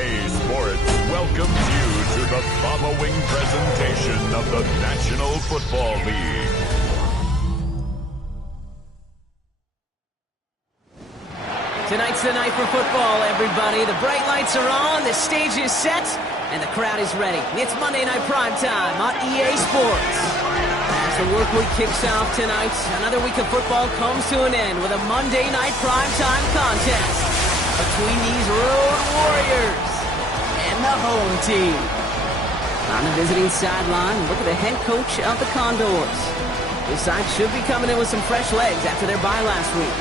EA Sports welcomes you to the following presentation of the National Football League. Tonight's the night for football, everybody. The bright lights are on, the stage is set, and the crowd is ready. It's Monday Night Primetime on EA Sports. As the work week kicks off tonight, another week of football comes to an end with a Monday Night Primetime contest between these road warriors and the home team. On the visiting sideline, look at the head coach of the Condors. This side should be coming in with some fresh legs after their bye last week.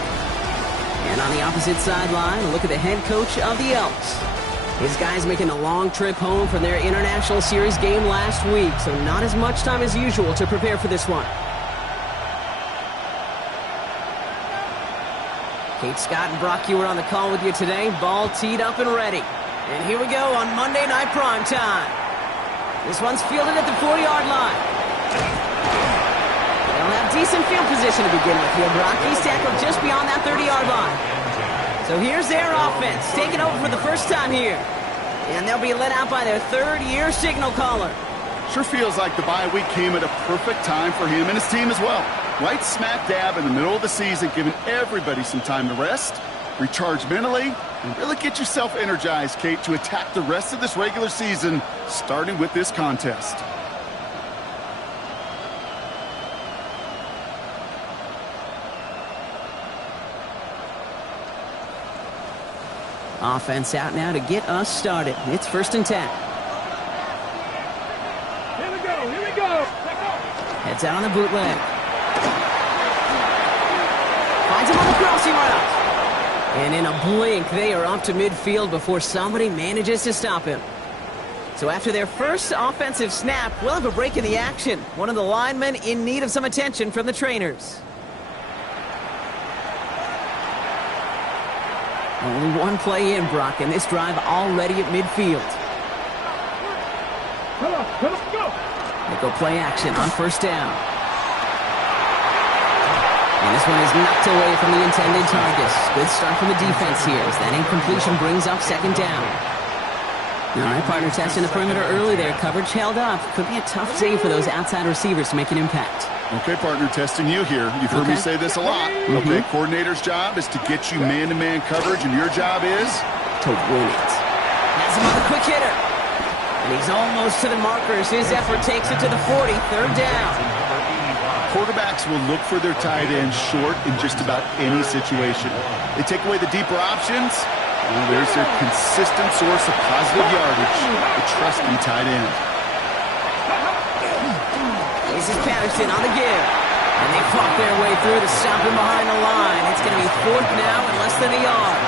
And on the opposite sideline, look at the head coach of the Elks. His guys making a long trip home from their International Series game last week, so not as much time as usual to prepare for this one. Kate Scott and Brock Hewitt on the call with you today. Ball teed up and ready. And here we go on Monday Night Primetime. This one's fielded at the 40-yard line. They'll have decent field position to begin with here, Brock. He's tackled just beyond that 30-yard line. So here's their offense, taking over for the first time here. And they'll be led out by their third-year signal caller. Sure feels like the bye week came at a perfect time for him and his team as well. Right smack dab in the middle of the season, giving everybody some time to rest, recharge mentally, and really get yourself energized, Kate, to attack the rest of this regular season, starting with this contest. Offense out now to get us started. It's 1st and 10. Here we go. Heads out on the bootleg. Finds him on the crossing route. And in a blink, they are up to midfield before somebody manages to stop him. So after their first offensive snap, we'll have a break in the action. One of the linemen in need of some attention from the trainers. Only one play in, Brock, and this drive already at midfield. Come on, go. They go play action on 1st down. And this one is knocked away from the intended target. Good start from the defense here as that incompletion brings up 2nd down. All right, partner testing the perimeter early there. Coverage held up. Could be a tough save for those outside receivers to make an impact. Okay, partner, testing you here. You've heard me say this a lot. Okay, coordinator's job is to get you man-to-man coverage, and your job is? To win it. Has him on the quick hitter. And he's almost to the markers. His effort takes it to the 40. 3rd down. Quarterbacks will look for their tight end short in just about any situation. They take away the deeper options. Well, there's their consistent source of positive yardage, the trusty tight end. This is Patterson on the give. And they fought their way through to stop him behind the line. It's going to be 4th now and less than a yard.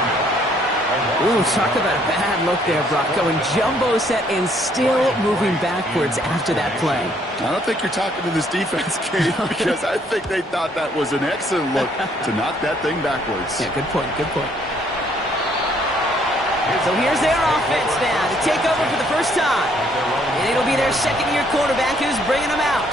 Ooh, talk about a bad look there, Brock. Going jumbo set and still moving backwards after that play. I don't think you're talking to this defense, Kate, because I think they thought that was an excellent look to knock that thing backwards. Yeah, good point, good point. So here's their offense now to take over for the first time. And it'll be their 2nd-year quarterback who's bringing them out.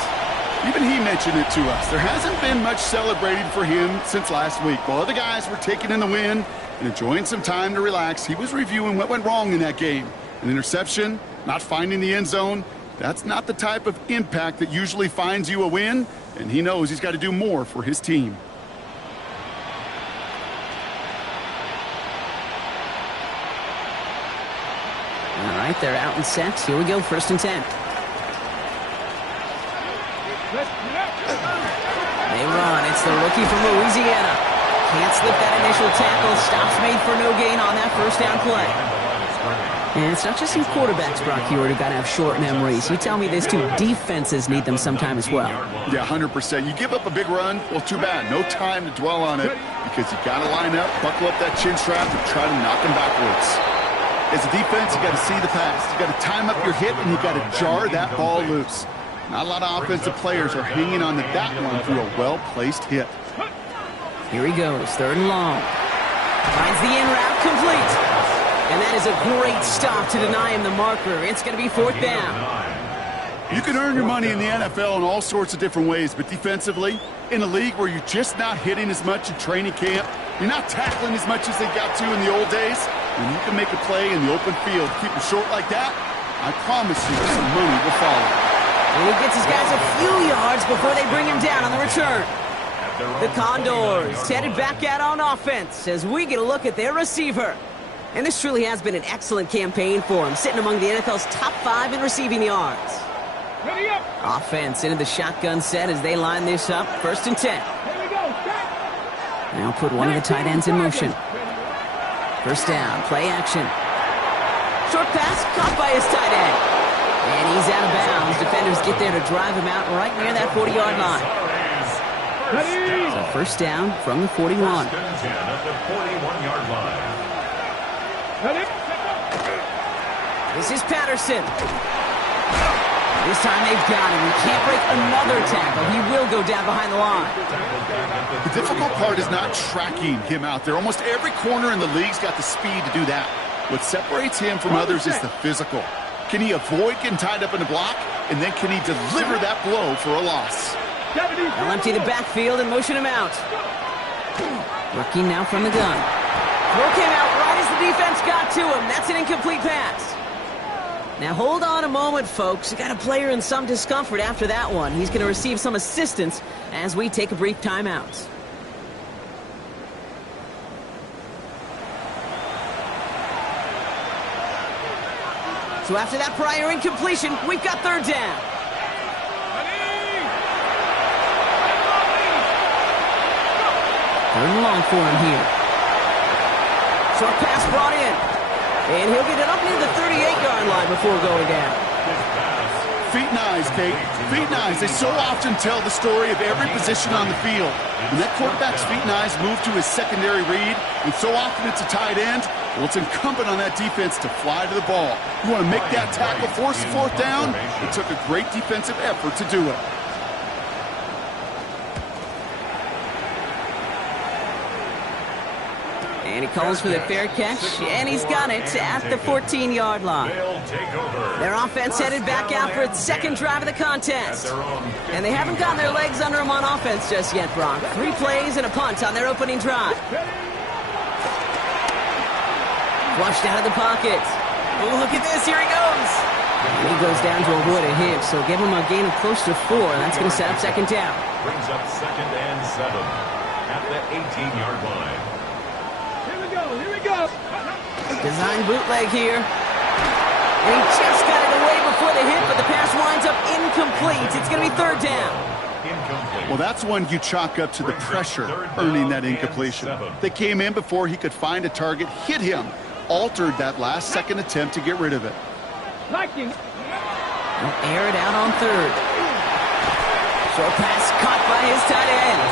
Even he mentioned it to us. There hasn't been much celebrating for him since last week. While other guys were taking in the win and enjoying some time to relax, he was reviewing what went wrong in that game. An interception, not finding the end zone, that's not the type of impact that usually finds you a win, and he knows he's got to do more for his team. All right, they're out and set. Here we go, 1st and 10. They run. It's the rookie from Louisiana. Can't slip that initial tackle. Stops made for no gain on that 1st down play. And it's not just some quarterbacks, Brock Hewitt, who got to have short memories. You tell me this too. Defenses need them sometime as well. Yeah, 100%. You give up a big run, well, too bad. No time to dwell on it because you got to line up, buckle up that chin strap, and try to knock them backwards. As a defense, you got to see the pass. You got to time up your hit, and you got to jar that ball loose. Not a lot of offensive players are hanging on to that one through a well-placed hit. Here he goes, 3rd and long. Finds the in route complete. And that is a great stop to deny him the marker. It's going to be 4th down. You can earn your money in the NFL in all sorts of different ways, but defensively, in a league where you're just not hitting as much in training camp, you're not tackling as much as they got to in the old days, When you can make a play in the open field, keep it short like that, I promise you some money will follow. And he gets his guys a few yards before they bring him down on the return. The Condors headed back out on offense as we get a look at their receiver. And this truly has been an excellent campaign for him, sitting among the NFL's top 5 in receiving yards. Ready up. Offense into the shotgun set as they line this up. 1st and 10. Here we go. Set. Now put one of the tight ends in motion. 1st down, play action. Short pass caught by his tight end. And he's out of bounds. Defenders get there to drive him out right near that 40-yard line. Ready. So 1st down from the 41. At the 41-yard line. Ready. This is Patterson. This time they've got him. He can't break another tackle. He will go down behind the line. The difficult part is not tracking him out there. Almost every corner in the league's got the speed to do that. What separates him from others is the physical. Can he avoid getting tied up in the block? And then can he deliver that blow for a loss? They'll empty the backfield and motion him out. Working now from the gun. Throw came out right as the defense got to him. That's an incomplete pass. Now hold on a moment, folks. You got a player in some discomfort after that one. He's going to receive some assistance as we take a brief timeout. So after that prior incompletion, we've got 3rd down. Third and long for him here. Short pass brought in. And he'll get it up near the 38-yard line before going down. Feet and eyes, Kate. Feet and eyes. They so often tell the story of every position on the field. When that quarterback's feet and eyes move to his secondary read, and so often it's a tight end, well, it's incumbent on that defense to fly to the ball. You want to make that tackle, force the 4th down? It took a great defensive effort to do it. And he calls for the fair catch, and he's got it at the 14-yard line. Their offense headed back out for its 2nd drive of the contest. And they haven't gotten their legs under them on offense just yet, Brock. 3 plays and a punt on their opening drive. Flushed out of the pocket. Oh, look at this. Here he goes. And he goes down to avoid a hit, so give him a gain of close to 4. That's going to set up 2nd down. Brings up 2nd and 7 at the 18-yard line. Here we go. Design bootleg here. And he just got it away before the hit, but the pass winds up incomplete. It's going to be 3rd down. Well, that's one you chalk up to the pressure earning that incompletion. They came in before he could find a target, hit him, altered that last-second attempt to get rid of it. Liking. They'll air it out on 3rd. Short pass caught by his tight end.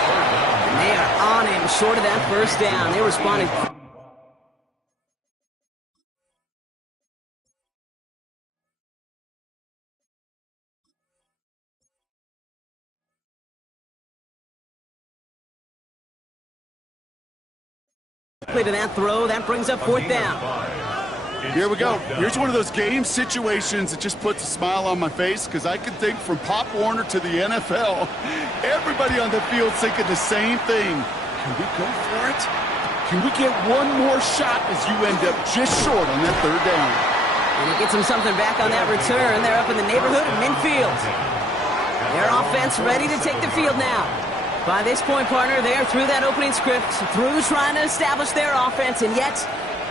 And they are on him short of that 1st down. They responded. To that throw, that brings up 4th down. Here we go. Here's one of those game situations that just puts a smile on my face because I can think from Pop Warner to the NFL. Everybody on the field thinking the same thing. Can we go for it? Can we get one more shot as you end up just short on that 3rd down? And he gets him something back on that return. They're up in the neighborhood of midfield. Their offense ready to take the field now. By this point, partner, they're through that opening script, through trying to establish their offense, and yet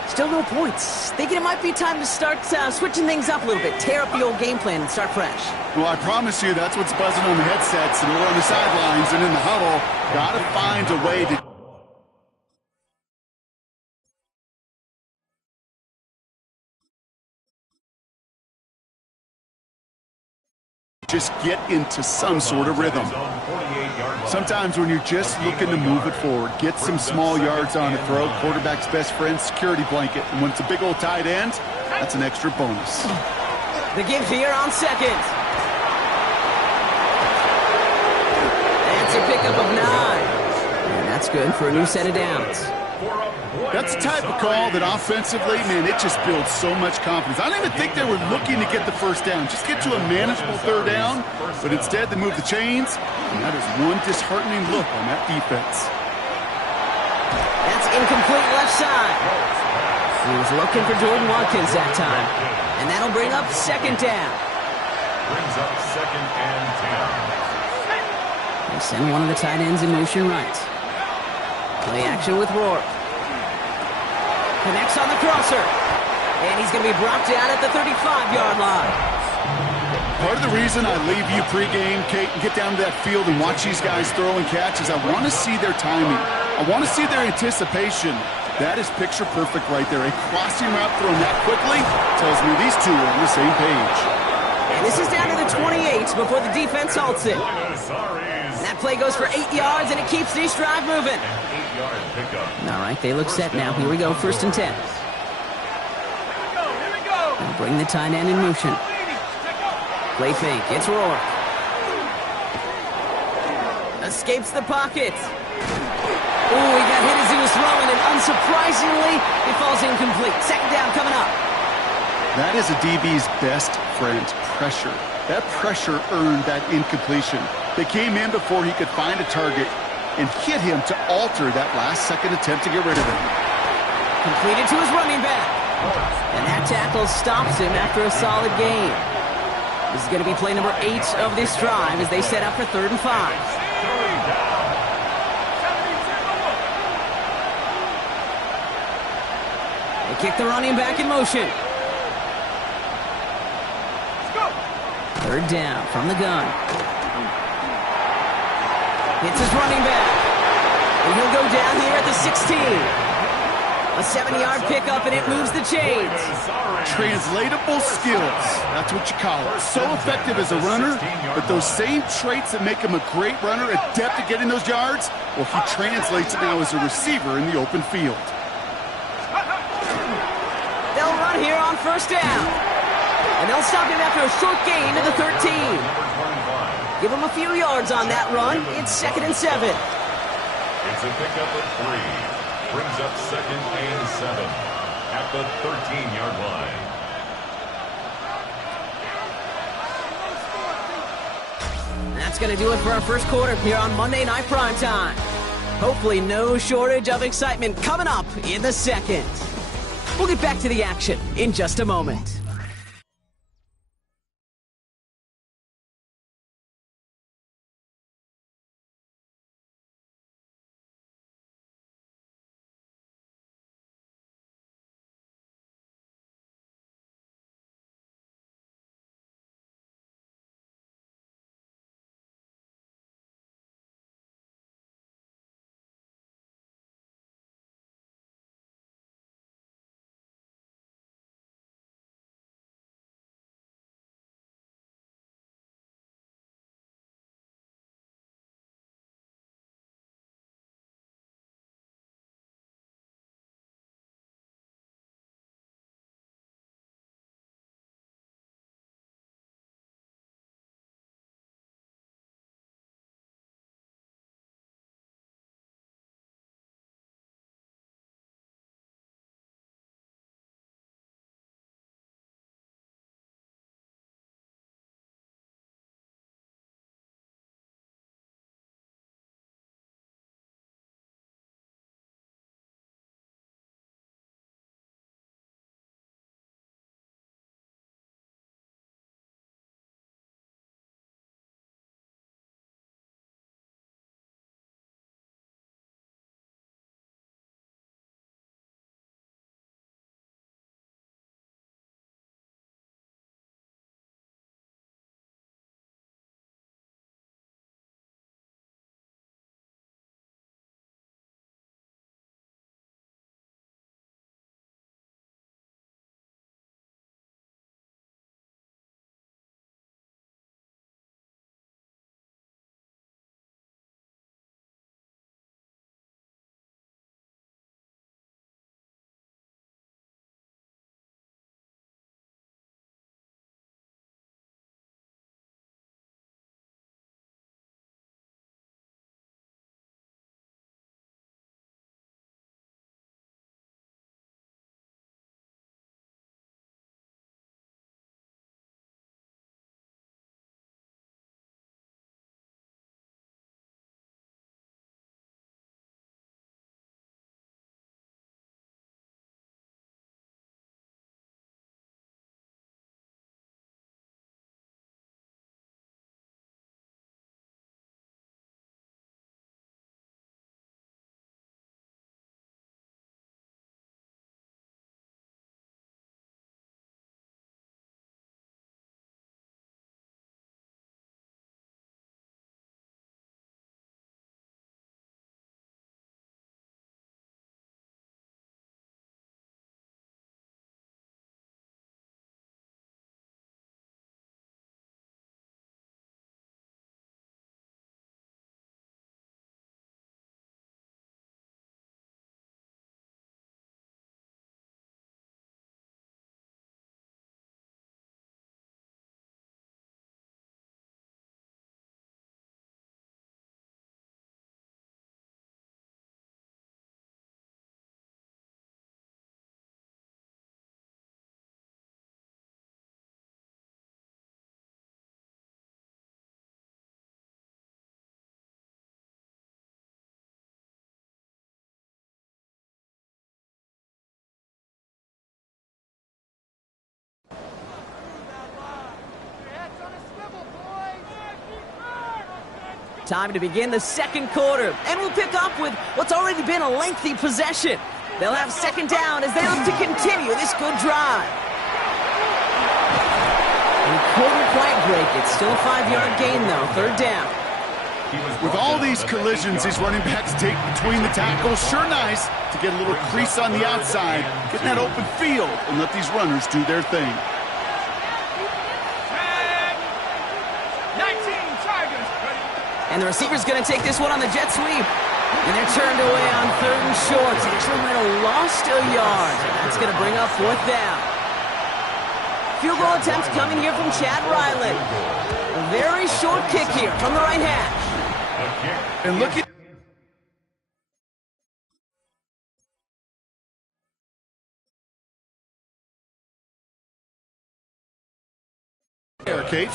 still no points. Thinking it might be time to start switching things up a little bit, tear up the old game plan and start fresh. Well, I promise you that's what's buzzing on the headsets and over on the sidelines and in the huddle. Got to find a way to just get into some sort of rhythm. Sometimes when you're just looking to move it forward, get some small yards on a throw, quarterback's best friend, security blanket. And when it's a big old tight end, that's an extra bonus. The give here on 2nd. That's a pickup of 9. And that's good for a new set of downs. That's the type of call that offensively, man, it just builds so much confidence. I don't even think they were looking to get the 1st down. Just get to a manageable 3rd down, but instead they move the chains, and that is one disheartening look on that defense. That's incomplete left side. He was looking for Jordan Watkins that time. And that'll bring up second down. Brings up second and 10. They send one of the tight ends in motion right. Play action with Rourke. Connects on the crosser. And he's going to be brought down at the 35-yard line. Part of the reason I leave you pregame, Kate, and get down to that field and watch these guys throw and catch is I want to see their timing. I want to see their anticipation. That is picture perfect right there. A crossing route thrown that quickly tells me these two are on the same page. And this is down to the 28 before the defense halts it. And that play goes for 8 yards, and it keeps this drive moving. All right, they look set now. Here we go, 1st and 10. They'll bring the tight end in motion. Play fake. It's Rourke. Escapes the pocket. Ooh, he got hit as he was throwing, and unsurprisingly, it falls incomplete. Second down coming up. That is a DB's best friend, pressure. That pressure earned that incompletion. They came in before he could find a target and hit him to alter that last-second attempt to get rid of him. Completed to his running back. And that tackle stops him after a solid gain. This is going to be play number 8 of this drive as they set up for 3rd and 5. They kick the running back in motion. 3rd down from the gun. Hits his running back. And he'll go down here at the 16. A 7-yard pickup, and it moves the chains. Translatable skills. That's what you call it. So effective as a runner, but those same traits that make him a great runner, adept at getting those yards, well, he translates it now as a receiver in the open field. They'll run here on 1st down. And they'll stop him after a short gain to the 13. Give him a few yards on that run. It's 2nd and 7. It's a pickup of 3. Brings up 2nd and 7 at the 13-yard line. That's going to do it for our first quarter here on Monday Night Primetime. Hopefully no shortage of excitement coming up in the second. We'll get back to the action in just a moment. Time to begin the second quarter, and we'll pick up with what's already been a lengthy possession. They'll have second down as they look to continue this good drive. He couldn't quite break it. Still a 5-yard gain, though. Third down. With all these collisions, these running backs take between the tackles. Sure nice to get a little crease on the outside, get in that open field, and let these runners do their thing. And the receiver's going to take this one on the jet sweep. And they're turned away on third and short. Actually might have lost a yard. That's going to bring up fourth down. Field goal attempts coming here from Chad Ryland. A very short kick here from the right hash. And look at Yr3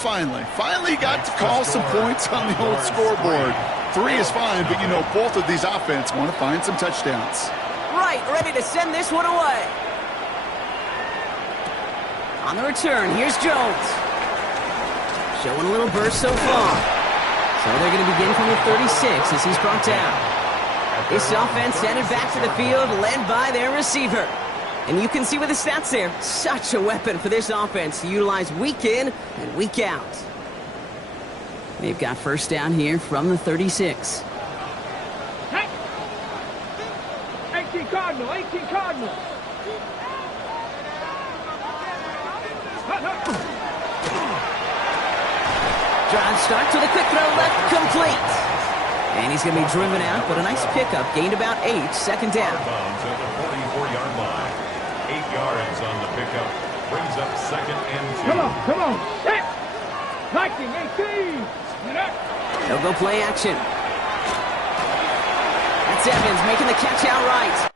finally got to call some points on the old scoreboard. 3 is fine, but you know both of these offenses want to find some touchdowns. Right, ready to send this one away. On the return, here's Jones. Showing a little burst so far. So they're going to begin from the 36 as he's brought down. This offense headed back to the field, led by their receiver. And you can see with the stats there, such a weapon for this offense to utilize week in and week out. They've got first down here from the 36. Hey! 18 Cardinal, 18 Cardinal. Drive starts with a quick throw left, complete. And he's going to be driven out, but a nice pickup, gained about 8, second down. Bounds at the 44-yard line. 8 yards on the pickup. Brings up second and 2. Come on. Hit! Liking 18. They'll go play action. That's Evans making the catch outright.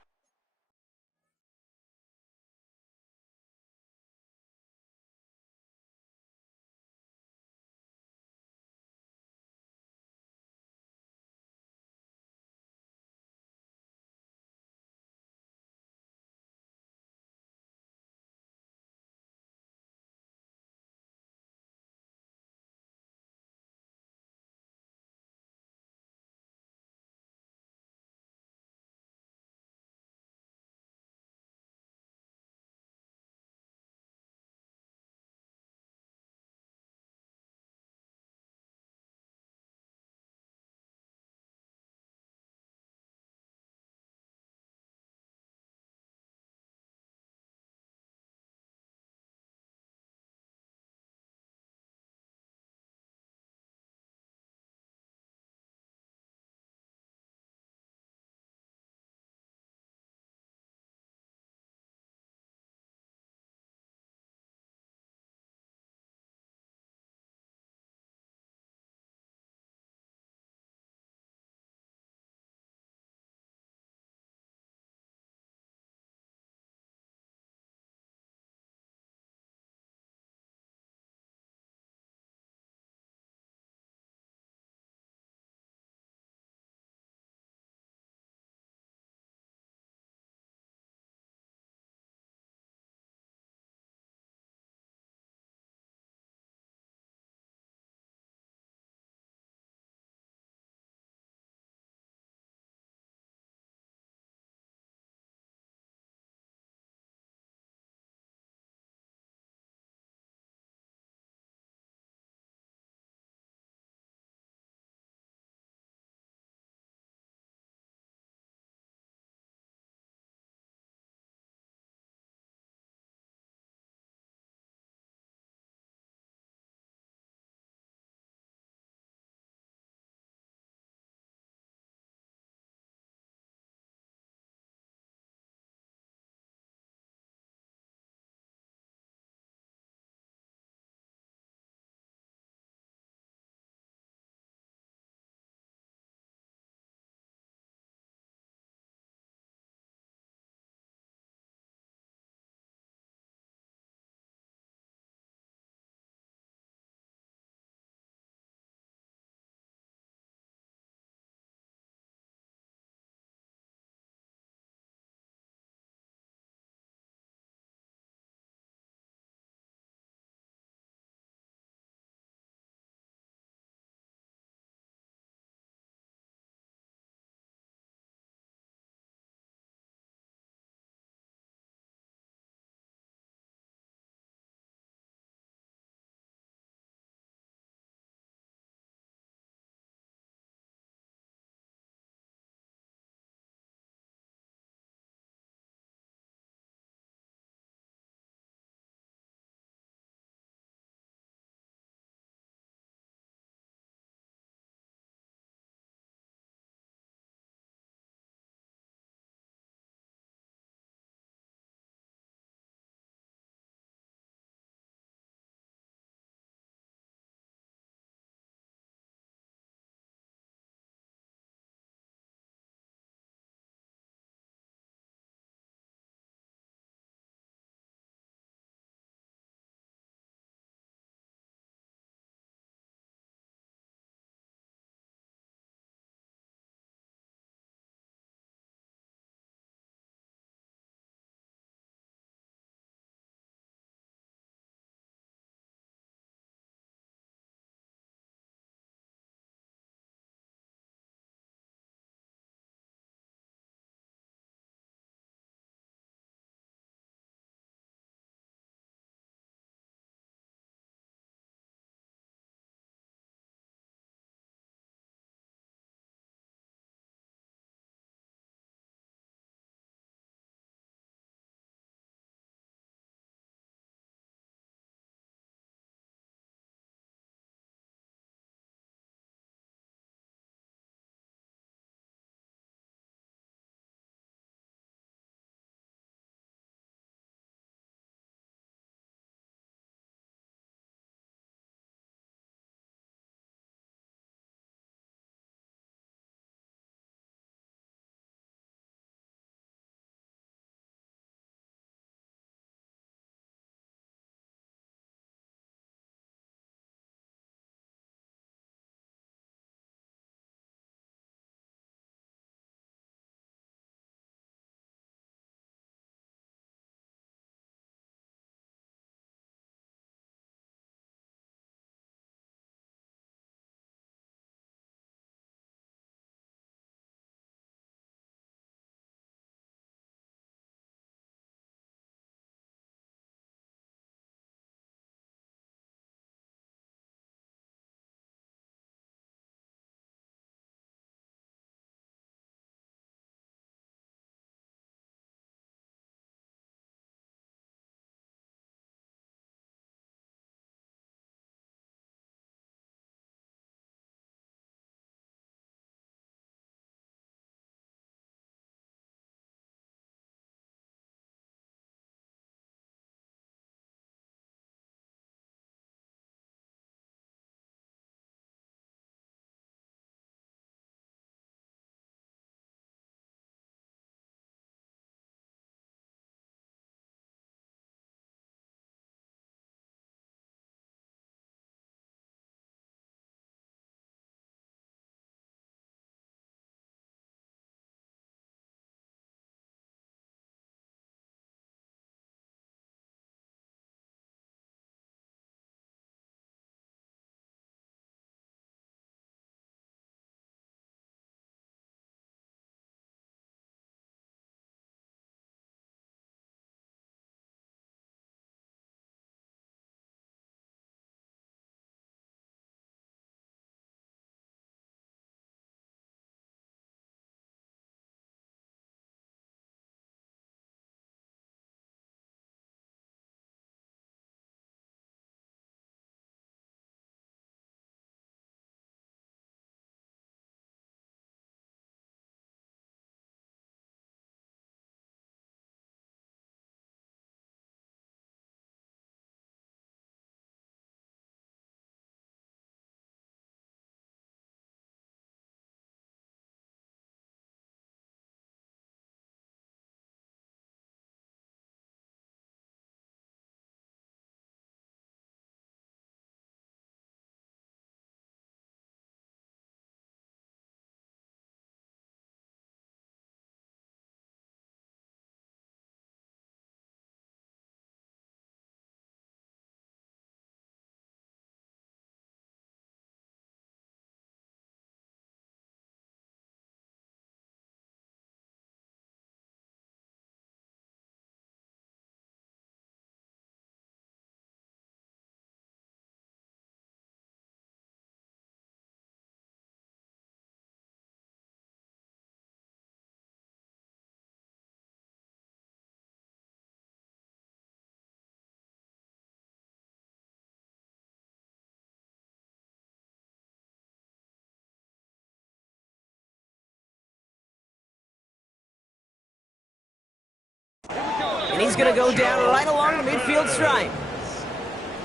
And he's going to go down right along the midfield stripe.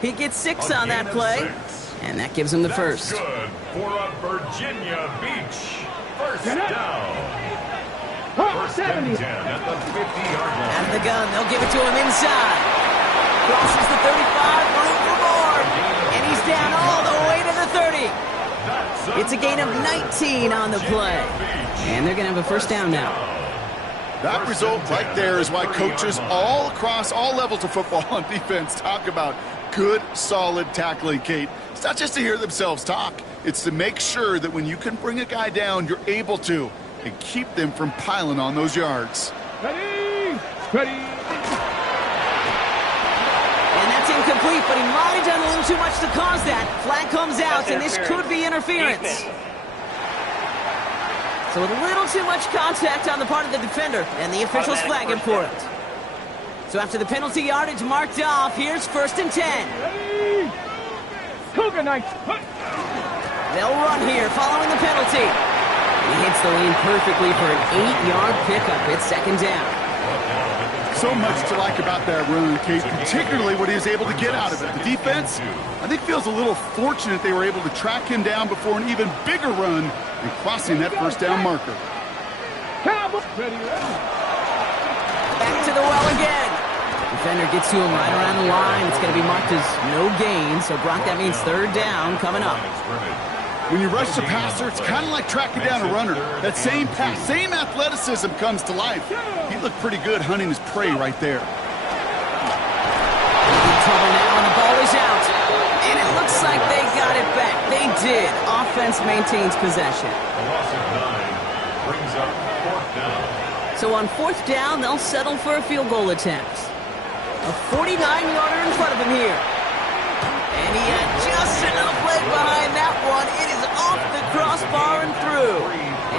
He gets 6 on that play, and that gives him the first. That's good for a Virginia Beach first down. First and 10 at the 50-yard line. Out of the gun, they'll give it to him inside. Crosses the 35, room for more. And he's down all the way to the 30. It's a gain of 19 on the play. And they're going to have a first down now. That result right there is why coaches all across all levels of football on defense talk about good, solid tackling, Kate. It's not just to hear themselves talk. It's to make sure that when you can bring a guy down, you're able to, and keep them from piling on those yards. Ready! Ready! And that's incomplete, but he might have done a little too much to cause that. Flag comes out, and this could be interference. So a little too much contact on the part of the defender, and the officials flag him for it. So after the penalty yardage marked off, here's first and 10. Ready! Cougar Knights! They'll run here following the penalty. He hits the lane perfectly for an 8-yard pickup. It's second down. So much to like about that run, Kate, particularly what he was able to get out of it. The defense, I think, feels a little fortunate they were able to track him down before an even bigger run and crossing that first down marker. Ready, ready. Back to the well again. Defender gets to him right around the line. It's going to be marked as no gain. So, Brock, that means third down coming up. When you rush the passer, it's kind of like tracking down a runner. That same pass, same athleticism comes to life. He looked pretty good hunting his prey right there. In trouble now, and the ball is out. And it looks like they got it back. They did. Offense maintains possession. A loss of 9 brings up fourth down. So on fourth down, they'll settle for a field goal attempt. A 49-yarder in front of him here. And he had just enough leg behind that one. It is off the crossbar and through.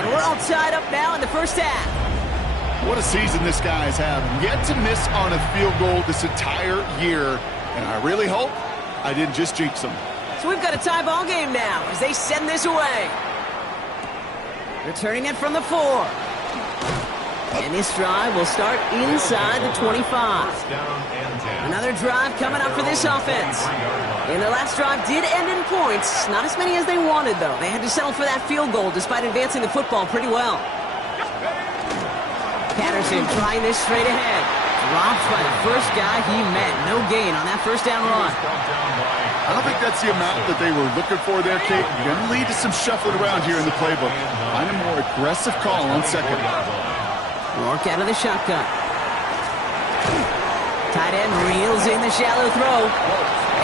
And we're all tied up now in the first half. What a season this guy's having. Yet to miss on a field goal this entire year. And I really hope I didn't just jinx him. So we've got a tie ball game now as they send this away. Returning it from the 4. And this drive will start inside the 25. Another drive coming up for this offense. And their last drive did end in points. Not as many as they wanted, though. They had to settle for that field goal despite advancing the football pretty well. Patterson trying this straight ahead. Dropped by the first guy he met. No gain on that first down run. I don't think that's the amount that they were looking for there, Kate. You're going to lead to some shuffling around here in the playbook. Find a more aggressive call on second. Rourke out of the shotgun. Tight end reels in the shallow throw.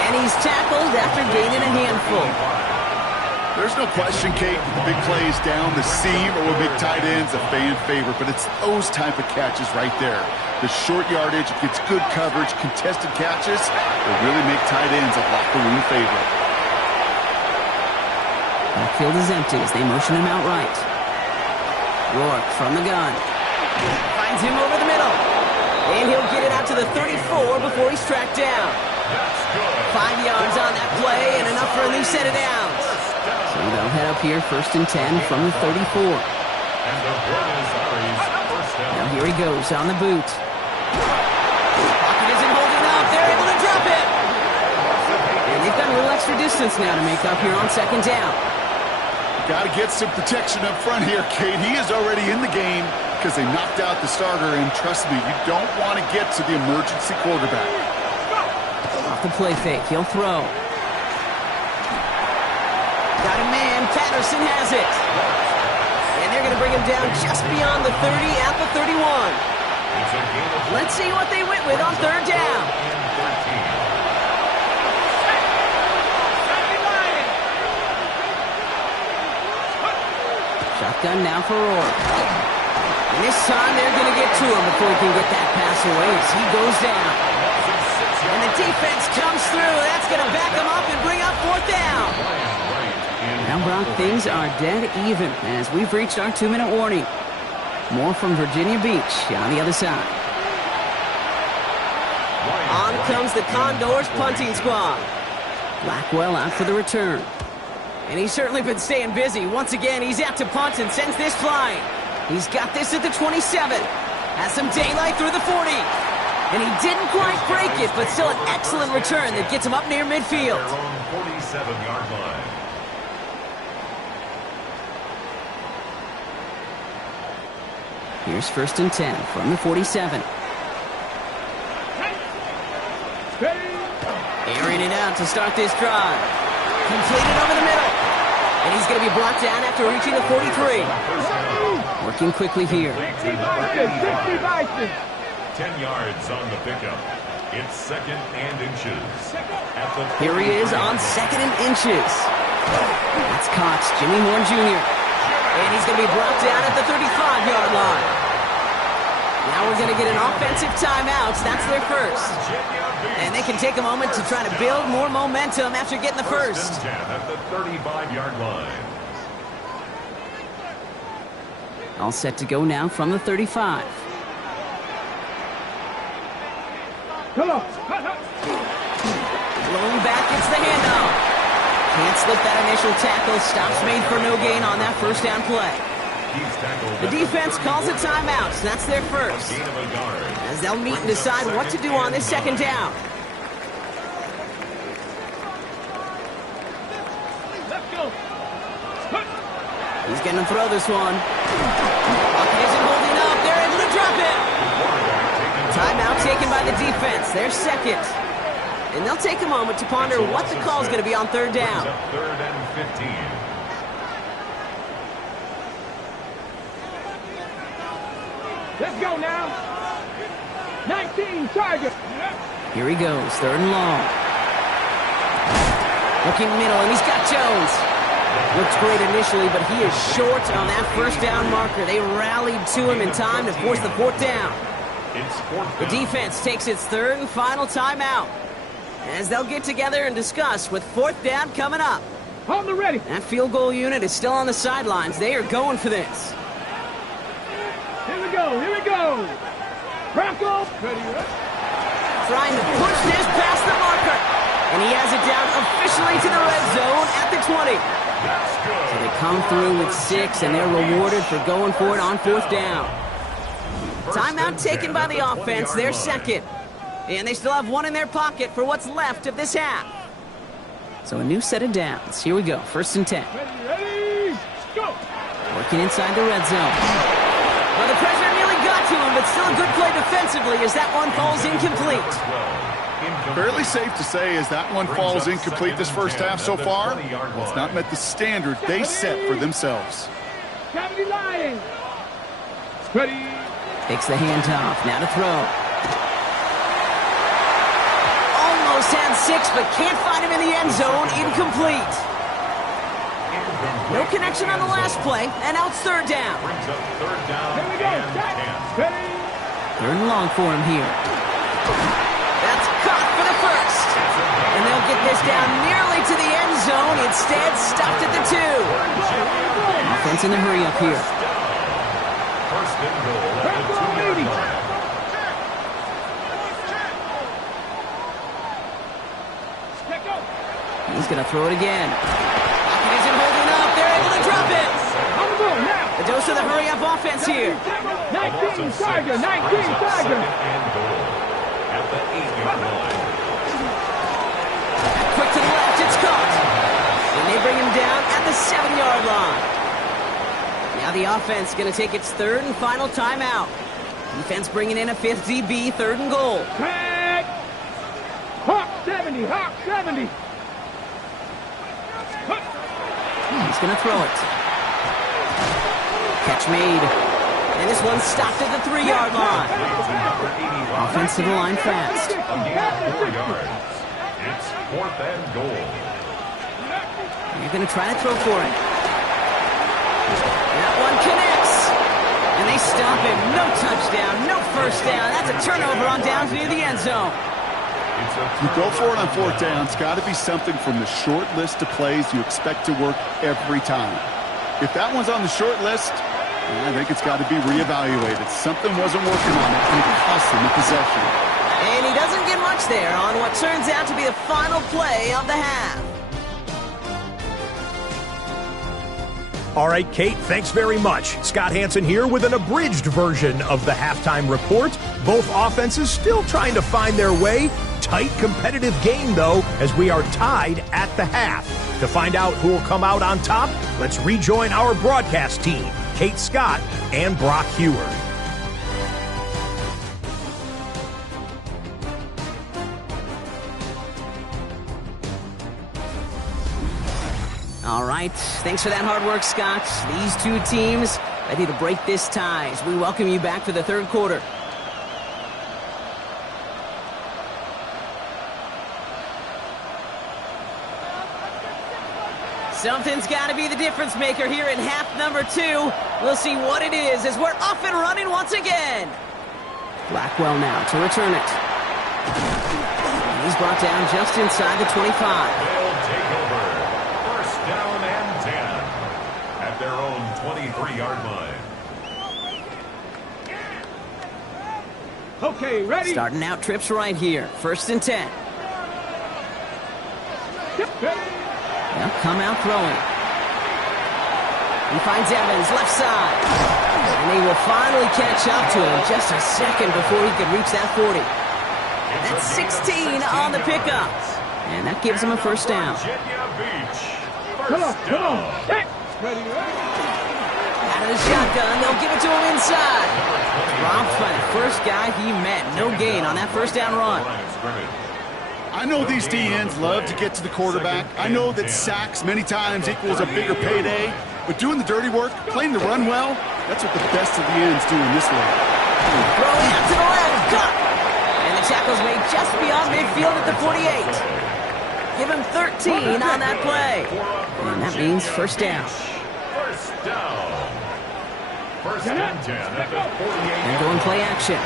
And he's tackled after gaining a handful. There's no question, Kate, the big plays down the seam or with big tight ends, a fan favorite, but it's those type of catches right there. The short yardage, gets good coverage, contested catches, they really make tight ends a locker room favorite. Backfield is empty as they motion him out right. Rourke from the gun. Finds him over the middle. And he'll get it out to the 34 before he's tracked down. 5 yards on that play and enough for a new set of downs. So they'll head up here first and 10 from the 34. Now here he goes on the boot. Pocket isn't holding up. They're able to drop it. And they've got a little extra distance now to make up here on second down. Got to get some protection up front here, Kate. He is already in the game because they knocked out the starter, and trust me, you don't want to get to the emergency quarterback. Off the play fake, he'll throw. Got a man, Patterson has it. And they're going to bring him down just beyond the 30 at the 31. Let's see what they went with on third down. Shotgun now for Rourke. And this time they're going to get to him before he can get that pass away as he goes down. And the defense comes through. That's going to back him up and bring up fourth down. Now, Brock, things are dead even as we've reached our 2-minute warning. More from Virginia Beach on the other side. On comes the Condors punting squad. Blackwell out for the return. And he's certainly been staying busy. Once again, he's out to punt and sends this flying. He's got this at the 27. Has some daylight through the 40. And he didn't quite break it, but still an excellent return that gets him up near midfield. Their own 47-yard line. Here's 1st and 10 from the 47. Airing it out to start this drive. Completed over the middle. And he's going to be brought down after reaching the 43. Working quickly here. 10 yards on the pickup. It's 2nd and inches. Here he is on 2nd and inches. That's Cox, Jimmy Horn Jr. And he's going to be brought down at the 35-yard line. Now we're going to get an offensive timeout. That's their first. And they can take a moment to try to build more momentum after getting the first. 1st and 10 at the 35-yard line. All set to go now from the 35. Come on. Blown back, it's the handoff. Can't slip that initial tackle. Stops made for no gain on that first down play. The defense calls a timeout, so that's their first. As they'll meet and decide what to do on this 2nd down. Let's go. He's going to throw this one. Bucket isn't holding up. They're able to drop it. Timeout taken by the defense. They're 2nd. And they'll take a moment to ponder what the call is going to be on 3rd down. 3rd and 15. Let's go now. 19, Tiger. Here he goes, 3rd and long. Looking middle, and he's got Jones. Looks great initially, but he is short on that first down marker. They rallied to him in time to force the 4th down. It's 4th The down. defense takes its 3rd and final timeout, as they'll get together and discuss with 4th down coming up. On the ready. That field goal unit is still on the sidelines. They are going for this. Here we go. Here we go. Bronco. Trying to push this past the marker. And he has it down officially to the red zone at the 20. So they come through with 6, and they're rewarded for going for it on 4th down. Timeout taken by the offense. They're 2nd. And they still have 1 in their pocket for what's left of this half. So a new set of downs. Here we go. 1st and 10. Ready. Go. Working inside the red zone. Well, the pressure nearly got to him, but still a good play defensively as that one falls incomplete. Fairly safe to say as that one falls incomplete this first half so far, it's not met the standard they set for themselves. 70 line. Ready. Takes the handoff. Now to throw. Almost had 6, but can't find him in the end zone. Incomplete. No connection on the last play, and now it's 3rd down. Brings up 3rd down Here we go. and Set. 10. Ready. 3rd and long for him here. That's caught for the first. And they'll get this down nearly to the end zone. Instead, stopped at the 2. Offense in the hurry up here. 1st and goal at the 2-yard line. Let go. He's going to throw it again. Bucket isn't holding up. They're able to drop it. On the ball now. A dose of the hurry-up offense here. 19, Tiger. 19, Brings up Tiger. 2nd and goal at the 8-yard line. Quick to the left. It's caught. And they bring him down at the 7-yard line. Now the offense going to take its 3rd and final timeout. Defense bringing in a 5th DB, 3rd and goal. Tag. Hawk 70. Hawk 70. He's going to throw it. Catch made. And this one stopped at the 3-yard line. Offensive line fast. A gain of 4 yards. It's 4th and goal. You're going to try to throw for it. That one connects. And they stop him. No touchdown, no first down. That's a turnover on downs near the end zone. You go for it on 4th down, it's got to be something from the short list of plays you expect to work every time. If that one's on the short list, I think it's got to be reevaluated. Something wasn't working on it, and it cost him the possession. And he doesn't get much there on what turns out to be the final play of the half. All right, Kate, thanks very much. Scott Hansen here with an abridged version of the halftime report. Both offenses still trying to find their way. Tight, competitive game, though, as we are tied at the half. To find out who will come out on top, let's rejoin our broadcast team, Kate Scott and Brock Hewer. All right, thanks for that hard work, Scott. These two teams ready to break this tie as we welcome you back for the third quarter. Something's got to be the difference maker here in half number 2. We'll see what it is as we're off and running once again. Blackwell now to return it. And he's brought down just inside the 25. They'll take over. First down and 10 at their own 23-yard line. Okay, ready? Starting out trips right here. First and 10. They'll come out throwing. He finds Evans, left side. And they will finally catch up to him just a second before he could reach that 40. That's 16 on the pickup. And that gives him a first down. Come on. Hey. Ready. Out of the shotgun, they'll give it to him inside. Dropped by the first guy he met. No gain on that first down run. I know these DNs love to get to the quarterback. I know that sacks many times equals a bigger payday. But doing the dirty work, playing the run well, that's what the best of the ends do in this league. Throwing out to the left. Cut! And the tackle's made just beyond midfield at the 48. Give him 13 on that play. And that means first down. First down. First and 10 at the 48. And going play action.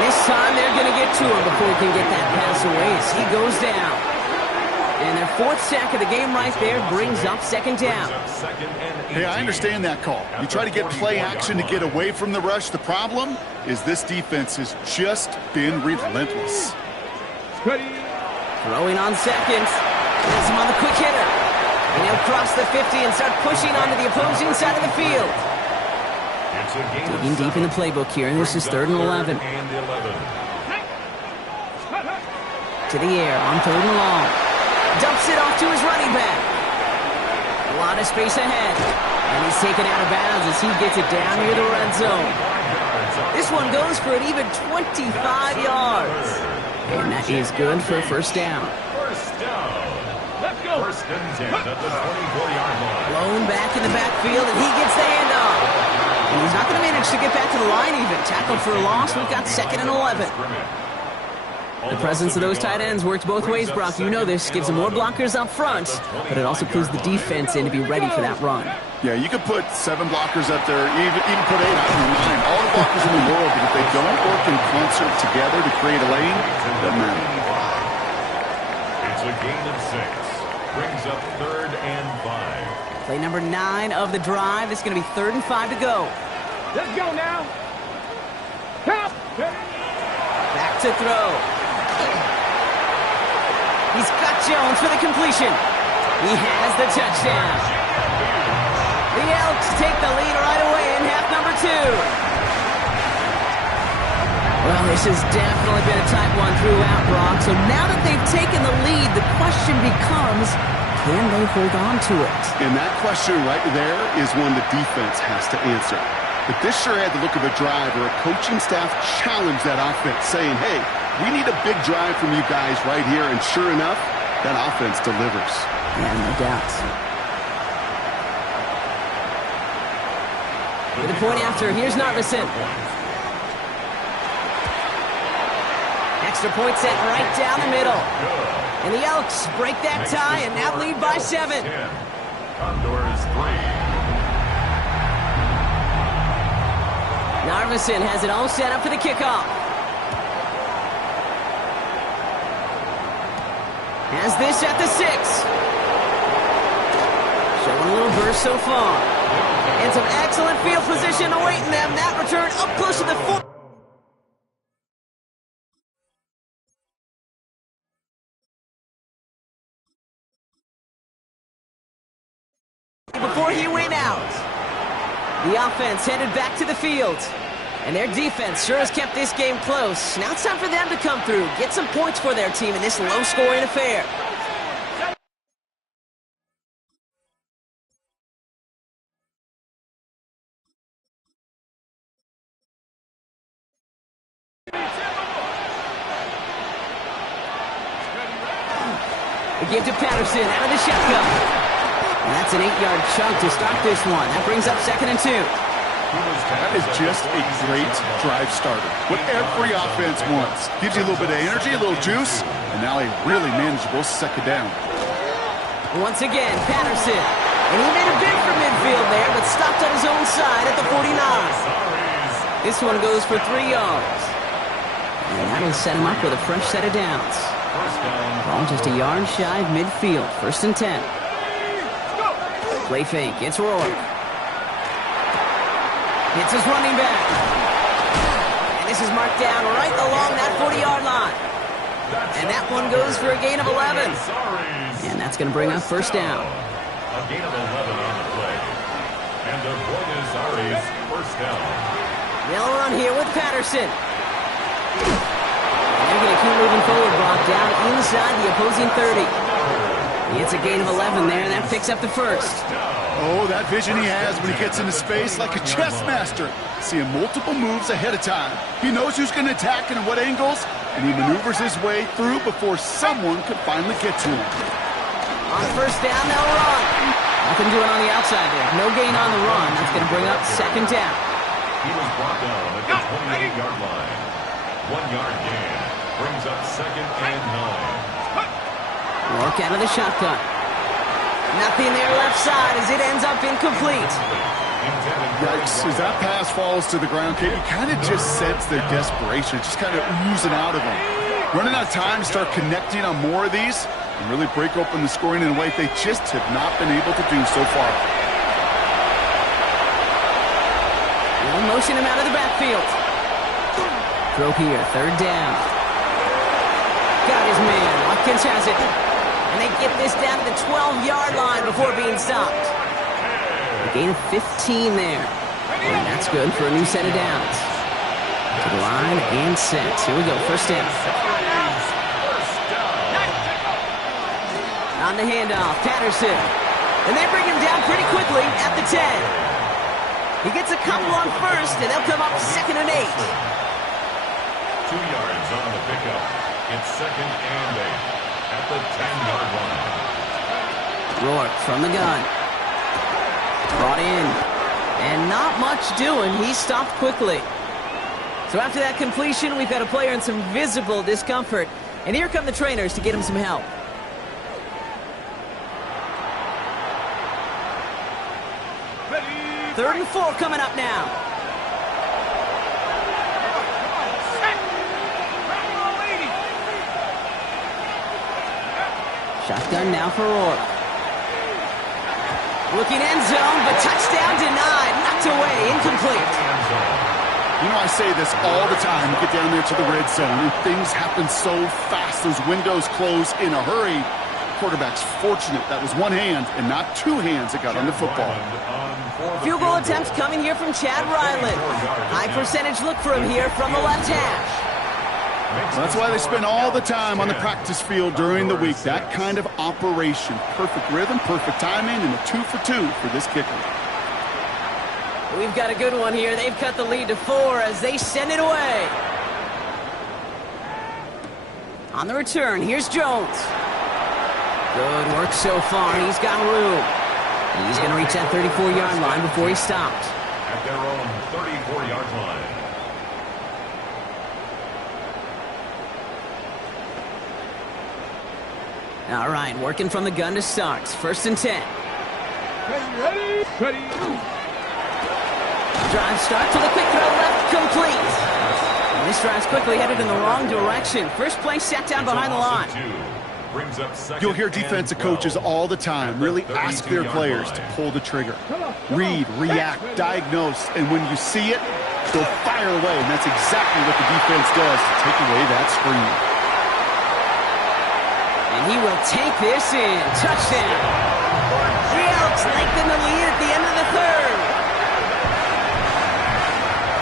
This time they're going to get to him before he can get that pass away as he goes down. And their fourth sack of the game right there brings up second down. Hey, I understand that call. You try to get play action to get away from the rush. The problem is this defense has just been relentless. Ready. Throwing on second. Has him on the quick hitter. And he'll cross the 50 and start pushing onto the opposing side of the field. Digging deep in the playbook here, and this is 3rd and 11. To the air on 3rd and long. Dumps it off to his running back. A lot of space ahead. And he's taken out of bounds as he gets it down near the red zone. This one goes for an even 25 yards. And that is good for a first down. First down. Let's go. First and 10 at the 24-yard line. Blown back in the backfield, and he gets the handoff. And he's not going to manage to get back to the line even. Tackled for a loss. We've got 2nd and 11. The presence of those tight ends works both ways, Brock. You know this. Gives them more blockers up front, but it also clues the defense in to be ready for that run. Yeah, you could put 7 blockers up there, even put 8, I don't mind. All the blockers in the world, but if they don't work in concert together to create a lane, it doesn't matter. It's a gain of 6. Brings up 3rd and 5. Play number 9 of the drive. It's going to be 3rd and 5 to go. Let's go now. Help. Back to throw. He's got Jones for the completion. He has the touchdown. The Elks take the lead right away in half number 2. Well, this has definitely been a tight one throughout, Brock. So now that they've taken the lead, the question becomes, can they hold on to it? And that question right there is one the defense has to answer. But this sure had the look of a drive where a coaching staff challenged that offense, saying, hey, we need a big drive from you guys right here. And sure enough, that offense delivers. Yeah, no doubt. With the point after, here's Narvison. Extra point set right down the middle. And the Elks break that tie and now lead by 7. Condors 3. Narvison has it all set up for the kickoff. Has this at the 6. Showing a little burst so far. And some excellent field position awaiting them. That return up close to the 4. he went out. The offense headed back to the field. And their defense sure has kept this game close. Now it's time for them to come through, get some points for their team in this low-scoring affair. The give to Patterson out of the shotgun. And that's an 8-yard chunk to start this one. That brings up 2nd and 2. That is just a great drive starter. What every offense wants. Gives you a little bit of energy, a little juice, and now a really manageable 2nd down. Once again, Patterson. And he made a bid for midfield there, but stopped on his own side at the 49. This one goes for 3 yards. And that'll set him up with a fresh set of downs. Ball just a yard shy of midfield. 1st and 10. Play fake. It's Rourke. It's his running back. And this is marked down right along that 40-yard line. And that one goes for a gain of 11. And that's going to bring up 1st down. A gain of 11 on the play. And the Buenos 1st down. They'll run here with Patterson. And they're going to keep moving forward, Brock, down inside the opposing 30. It's a gain of 11 there, and that picks up the 1st. Oh, that vision he has when he gets into space like a chess master. Seeing multiple moves ahead of time. He knows who's going to attack and in what angles, and he maneuvers his way through before someone could finally get to him. On 1st down, they'll run. Nothing doing on the outside there. No gain on the run. That's going to bring up 2nd down. He was brought down at the 28-yard line. 1-yard gain brings up 2nd and 9. Rourke out of the shotgun. Nothing there left side as it ends up incomplete. Yikes, as that pass falls to the ground, Kate, you kind of just sense their desperation, just kind of oozing out of them. Running out of time to start connecting on more of these and really break open the scoring in a way they just have not been able to do so far. They'll motion him out of the backfield. Throw here, 3rd down. Got his man. Watkins has it. And they get this down to the 12-yard line before being stopped. A gain of 15 there. And that's good for a new set of downs. To the line and set. Here we go, 1st down. On the handoff, Patterson. And they bring him down pretty quickly at the 10. He gets a couple on 1st, and they'll come up 2nd and 8. 2 yards on the pickup. It's 2nd and 8. At the 10-yard line. Rourke from the gun. Brought in. And not much doing. He stopped quickly. So after that completion, we've got a player in some visible discomfort. And here come the trainers to get him some help. Ready. 3rd and 4 coming up now. Shotgun now for Rourke. Looking end zone, but touchdown denied. Knocked away, incomplete. You know, I say this all the time. You get down there to the red zone, and things happen so fast. Those windows close in a hurry. Quarterback's fortunate that was one hand and not 2 hands that got on the football. Field goal attempts coming here from Chad Ryland. High percentage look for him here from the left hash. That's why they spend all the time on the practice field during the week. That kind of operation. Perfect rhythm, perfect timing, and a 2 for 2 for this kicker. We've got a good one here. They've cut the lead to 4 as they send it away. On the return, here's Jones. Good work so far. He's got room. He's going to reach that 34-yard line before he stops. At their own 34-yard line. All right, working from the gun to start. 1st and 10. Ready? Ready. Drive starts with a quick throw left, complete. And this drive's quickly headed in the wrong direction. First play sat down behind the line. You'll hear defensive coaches all the time really ask their players to pull the trigger. Read, react, diagnose, and when you see it, they'll fire away. And that's exactly what the defense does to take away that screen. And he will take this in. Touchdown. The Elks lengthen the lead at the end of the third.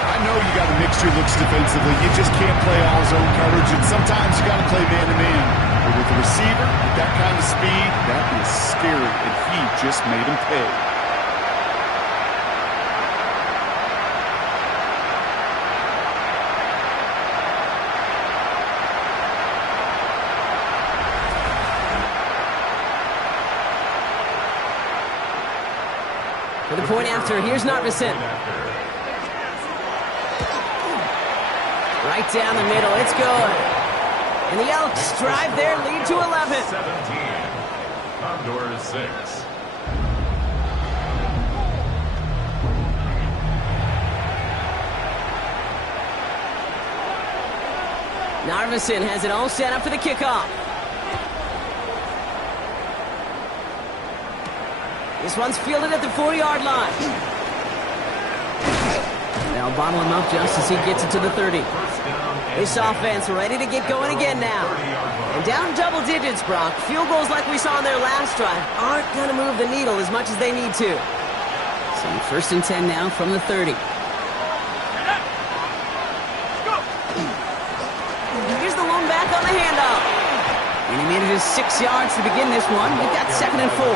I know you got to mix your looks defensively. You just can't play all zone coverage, and sometimes you got to play man-to-man. But with the receiver, with that kind of speed, that is scary, and he just made him pay. For the point after, here's Narvison. Right down the middle, it's good. And the Elks drive their lead to 11. 17. Condors 6. Narvison has it all set up for the kickoff. This one's fielded at the 4-yard line. They'll bottle him up just as he gets it to the 30. This offense ready to get going again now. And down double digits, Brock. Field goals like we saw in their last drive aren't going to move the needle as much as they need to. So 1st and 10 now from the 30. Here's the lone back on the handoff. And he manages 6 yards to begin this one. We've got 2nd and 4.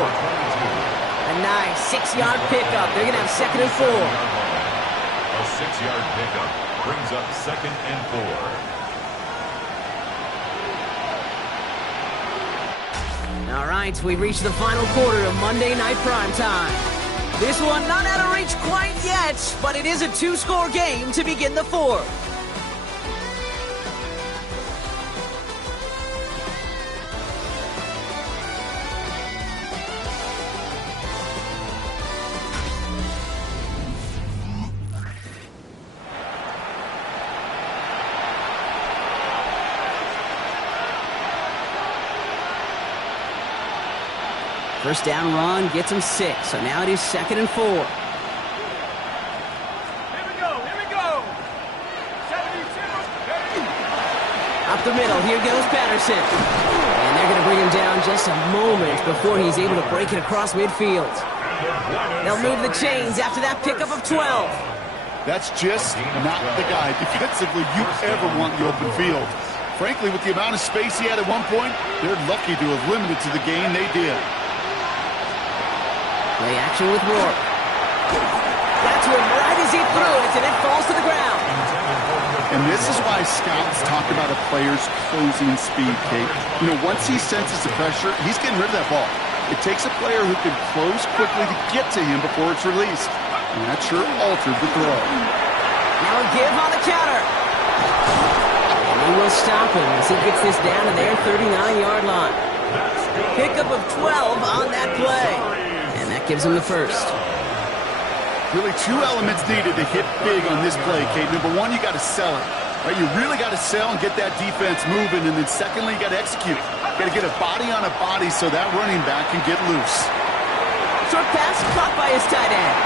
A nice 6-yard pickup. They're going to have 2nd and 4. A 6-yard pickup brings up 2nd and 4. All right, we've reached the final quarter of Monday Night Primetime. This one not out of reach quite yet, but it is a 2-score game to begin the 4th. First down run gets him 6, so now it is 2nd and 4. Here we go, here we go. 72. Up the middle, here goes Patterson. And they're going to bring him down just a moment before he's able to break it across midfield. They'll move the chains after that pickup of 12. That's just not the guy defensively you ever want in the open field. Frankly, with the amount of space he had at one point, they're lucky to have limited to the gain they did. Play action with Rourke. Got to him right as he threw it, and it falls to the ground. And this is why scouts talk about a player's closing speed, Kate. You know, once he senses the pressure, he's getting rid of that ball. It takes a player who can close quickly to get to him before it's released. And that sure altered the throw. Now a give on the counter. And he will stop him as he gets this down to their 39-yard line. Pickup of 12 on that play. And that gives him the first. Really 2 elements needed to hit big on this play, Kate. Number 1, you got to sell it. Right? You really got to sell and get that defense moving. And then secondly, you got to execute it. You got to get a body on a body so that running back can get loose. Short pass caught by his tight end.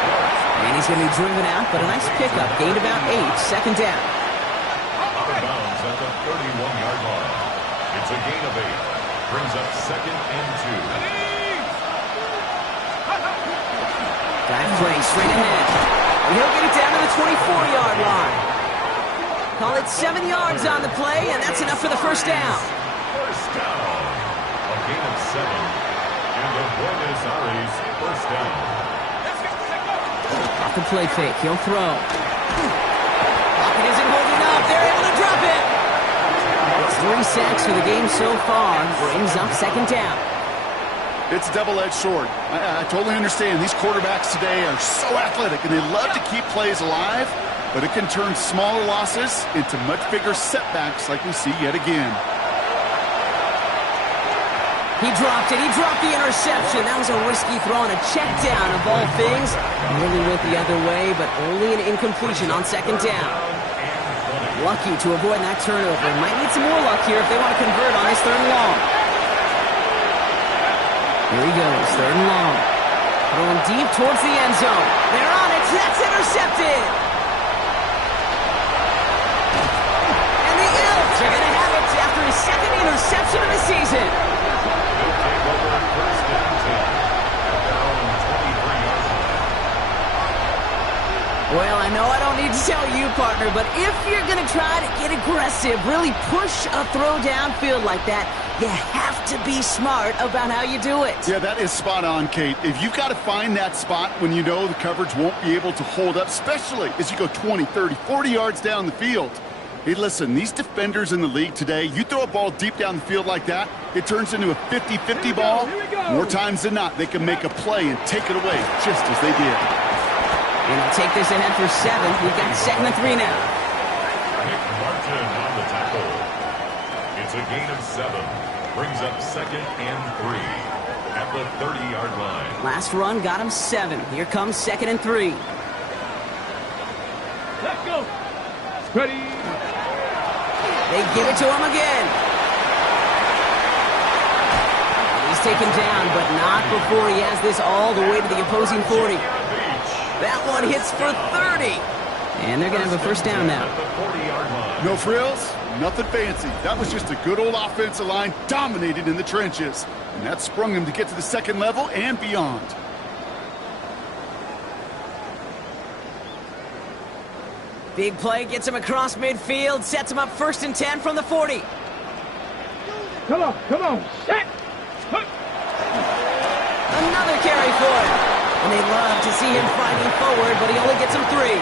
And he's going to be driven out, but a nice pickup. Gained about 8, 2nd down. Out of bounds at the 31-yard line. It's a gain of 8. Brings up 2nd and 2. Dive play straight ahead. And he'll get it down to the 24-yard line. Call it 7 yards on the play, and that's enough for the first down. First down. A gain of 7. And the Buenos Aires first down. Off the play fake, he'll throw. Pocket isn't holding up. They're able to drop it. It's 3 sacks for the game so far. Brings up 2nd down. It's a double-edged sword. I totally understand. These quarterbacks today are so athletic, and they love to keep plays alive, but it can turn smaller losses into much bigger setbacks like we see yet again. He dropped it. He dropped the interception. That was a risky throw and a check down of all things. Really went the other way, but only an incompletion on 2nd down. Lucky to avoid that turnover. Might need some more luck here if they want to convert on this 3rd and long. Here he goes, 3rd and long. Throwing deep towards the end zone. They're on it. That's intercepted. And the Elks are going to have it after his 2nd interception of the season. They'll take over 1st and 10. need to tell you, partner, but if you're going to try to get aggressive, really push a throw downfield like that, you have to be smart about how you do it. Yeah, that is spot on, Kate. If you've got to find that spot when you know the coverage won't be able to hold up, especially as you go 20, 30, 40 yards down the field. Hey, listen, these defenders in the league today, you throw a ball deep down the field like that, it turns into a 50-50 ball. More times than not, they can make a play and take it away just as they did. And they'll take this ahead for 7. We've got 2nd and 3 now. Nick Martin on the tackle. It's a gain of 7. Brings up 2nd and 3 at the 30-yard line. Last run got him 7. Here comes 2nd and 3. Let's go. Ready. They give it to him again. He's taken down, but not before he has this all the way to the opposing 40. That one hits for 30. And they're going to have a first down now. No frills, nothing fancy. That was just a good old offensive line dominated in the trenches. And that sprung him to get to the second level and beyond. Big play gets him across midfield, sets him up 1st and 10 from the 40. Come on, come on. Set. Another carry for him. And they love to see him fighting forward, but he only gets him 3.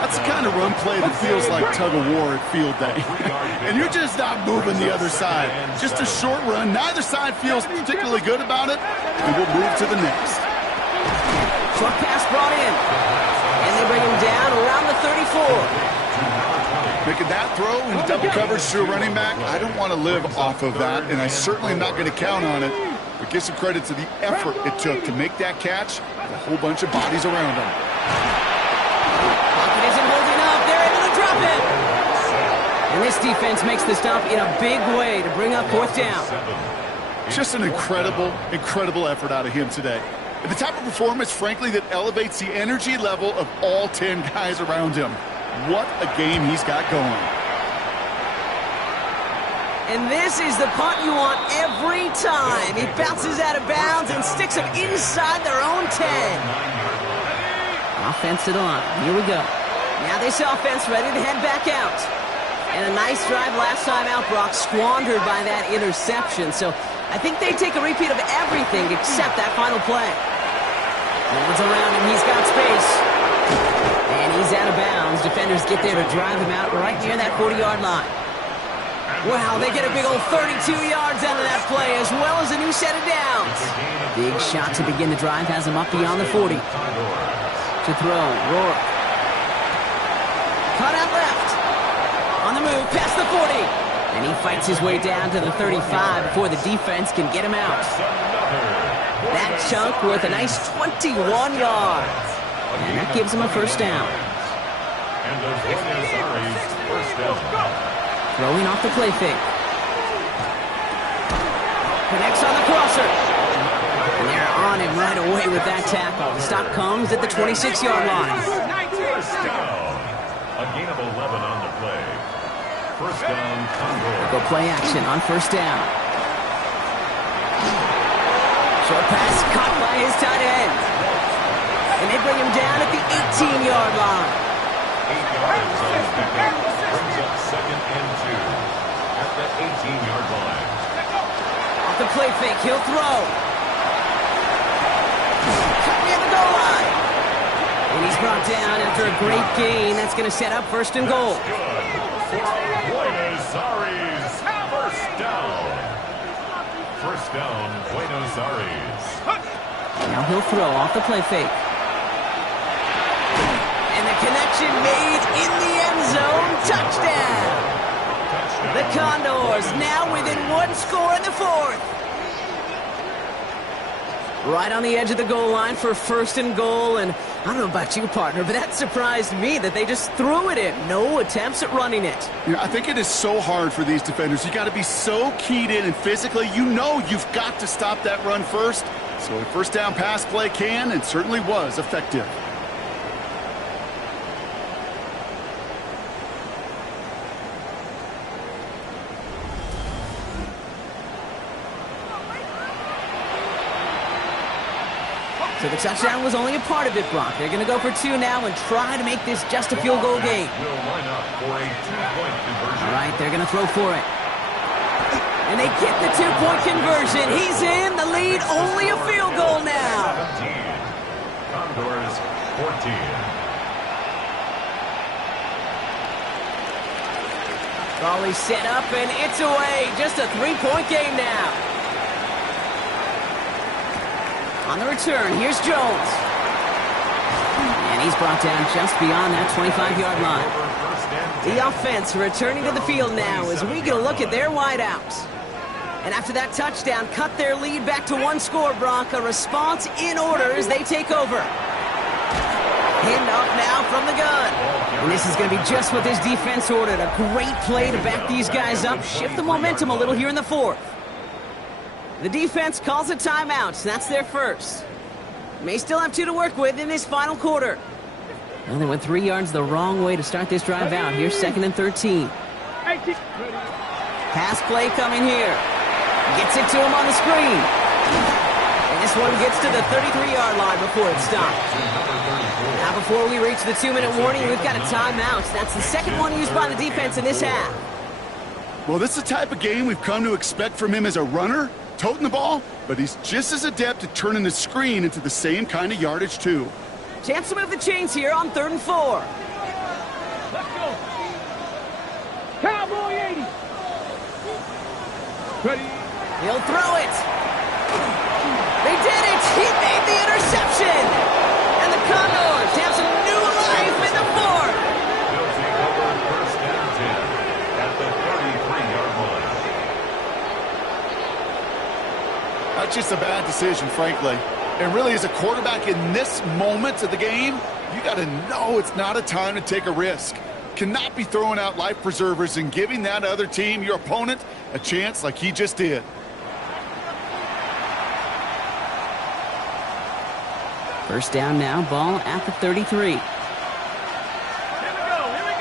That's the kind of run play that feels like tug-of-war at field day. And you're just not moving the other side. Just a short run. Neither side feels particularly good about it. And we'll move to the next. Short pass brought in. And they bring him down around the 34. Making that throw in double coverage to a running back, I don't want to live off of that, and I certainly am not going to count on it. But give some credit to the effort it took to make that catch with a whole bunch of bodies around him. Pocket isn't holding up. They're able to drop it. And this defense makes the stop in a big way to bring up 4th down. Just an incredible, incredible effort out of him today. And the type of performance, frankly, that elevates the energy level of all 10 guys around him. What a game he's got going. And this is the punt you want every time. He bounces out of bounds and sticks them inside their own 10. Offense to the line. Here we go. Now this offense ready to head back out. And a nice drive last time out, Brock, squandered by that interception. So I think they take a repeat of everything except that final play. Holds around him. He's got space. And he's out of bounds. Defenders get there to drive him out right near that 40-yard line. Wow, they get a big old 32 yards out of that play, as well as a new set of downs. Big shot to begin the drive has him up beyond the 40. To throw, Rourke. Cut out left. On the move, past the 40. And he fights his way down to the 35 before the defense can get him out. That chunk worth a nice 21 yards. And that gives him a first down. And the Buenos first down. Throwing off the play fake. Connects on the crosser. And they're on him right away with that tackle. The stop comes at the 26-yard line. First down. A gain of 11 on the play. First down, Condor. Go play action on first down. Short pass caught by his tight end. And they bring him down at the 18-yard line. 8 yards on the pickup. Brings up 2nd and 2 at the 18-yard line. Off the play fake, he'll throw. Cut near the goal line. And he's brought down after a great gain. That's going to set up 1st and goal. Good for Buenos Aires. First down. First down, Buenos Aires. Now he'll throw off the play fake. And the connection made in the end zone. Touchdown. The Condors now within 1 score in the 4th. Right on the edge of the goal line for 1st and goal. And I don't know about you, partner, but that surprised me that they just threw it in. No attempts at running it. You know, I think it is so hard for these defenders. You got to be so keyed in and physically. You know you've got to stop that run first. So a first down pass play can and certainly was effective. So the touchdown was only a part of it, Brock. They're going to go for 2 now and try to make this just a field goal game. Will line up for a 2-point conversion. All right, they're going to throw for it. And they get the 2-point conversion. He's in. The lead, only a field goal now. 17. Condors 14. Ball is set up, and it's away. Just a 3-point game now. On the return, here's Jones. And he's brought down just beyond that 25-yard line. The offense returning to the field now as we get a look at their wideouts. And after that touchdown, cut their lead back to 1 score, Brock. A response in order as they take over. Handoff now from the gun. And this is going to be just what this defense ordered. A great play to back these guys up, shift the momentum a little here in the 4th. The defense calls a timeout. That's their first. May still have 2 to work with in this final quarter. Well, they went 3 yards the wrong way to start this drive out. Here's 2nd and 13. Pass play coming here. Gets it to him on the screen. And this one gets to the 33-yard line before it stops. Now before we reach the 2-minute warning, we've got a timeout. That's the second one used by the defense in this half. Well, this is the type of game we've come to expect from him as a runner, toting the ball, but he's just as adept at turning the screen into the same kind of yardage, too. Chance to move the chains here on 3rd and 4. Let's go. Cowboy 80. Ready. He'll throw it. They did it. He made the interception. And the Condors have some new life in the 4th. They'll take over 1st and 10 at the 33-yard line. That's just a bad decision, frankly. And really, as a quarterback in this moment of the game, you got to know it's not a time to take a risk. Cannot be throwing out life preservers and giving that other team, your opponent, a chance like he just did. First down now, ball at the 33. Here we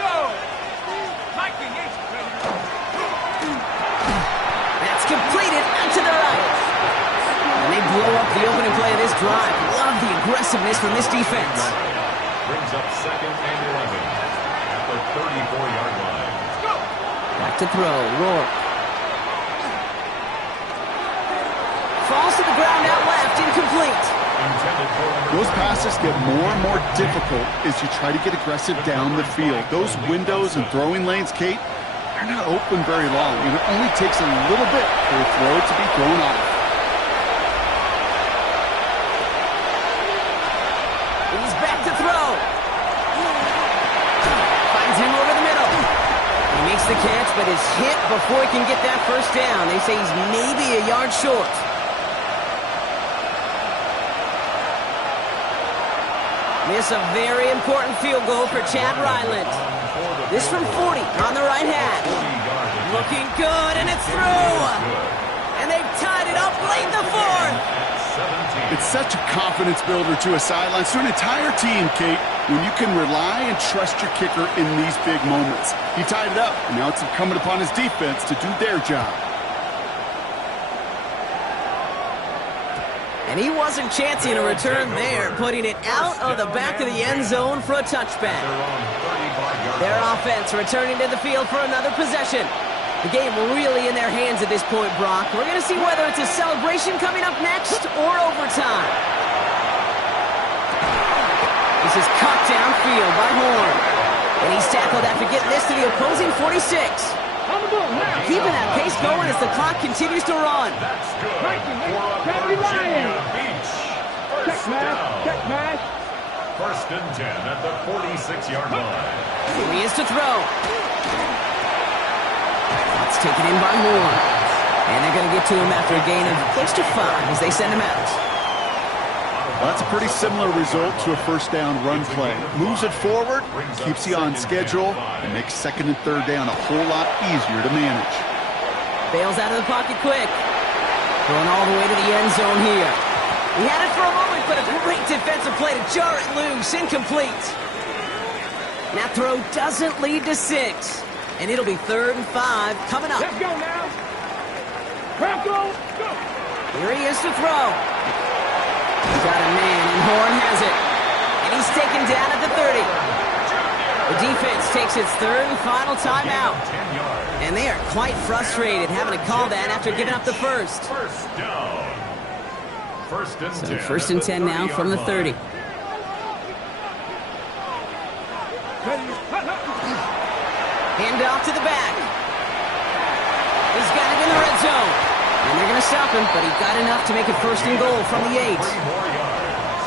go. Mikey, That's completed out to the right. And they blow up the opening play of this drive. Love the aggressiveness from this defense. Brings up 2nd and 11 at the 34-yard line. Back to throw, Rourke. Falls to the ground out left, incomplete. Those passes get more and more difficult as you try to get aggressive down the field. Those windows and throwing lanes, Kate, they're not open very long, and it only takes a little bit for a throw to be thrown off. He's back to throw. Finds him over the middle. He makes the catch, but is hit before he can get that first down. They say he's maybe a yard short. Miss a very important field goal for Chad Ryland. This from 40 on the right hand. Looking good, and it's through. And they've tied it up late in the 4th. It's such a confidence builder to a sideline, to an entire team, Kate, when you can rely and trust your kicker in these big moments. He tied it up, and now it's incumbent upon his defense to do their job. And he wasn't chancing a return there, putting it out of the back of the end zone for a touchback. Their offense returning to the field for another possession. The game really in their hands at this point, Brock. We're going to see whether it's a celebration coming up next or overtime. This is cut downfield by Horn. And he's tackled after getting this to the opposing 46. Keeping that pace going as the clock continues to run. That's good for a Virginia Beach. First down. First and 10 at the 46-yard line. Here he is to throw. It's taken in by Horn. And they're going to get to him after a gain of close to 5 as they send him out. Well, that's a pretty similar result to a first down run play. Moves it forward, keeps you on schedule, and makes 2nd and 3rd down a whole lot easier to manage. Bails out of the pocket quick. Going all the way to the end zone here. He had it for a moment, but a great defensive play to jar it loose. Incomplete. And that throw doesn't lead to 6. And it'll be 3rd and 5 coming up. Let's go now. Bronco, go. Here he is to throw. Got a man, and Horn has it. And he's taken down at the 30. The defense takes its third and final timeout. And they are quite frustrated having to call that after giving up the first. First down. So first and 10 now from the 30. Hand off to the back. He's got it in the red zone. And they're going to stop him, but he got enough to make it first and goal from the 8.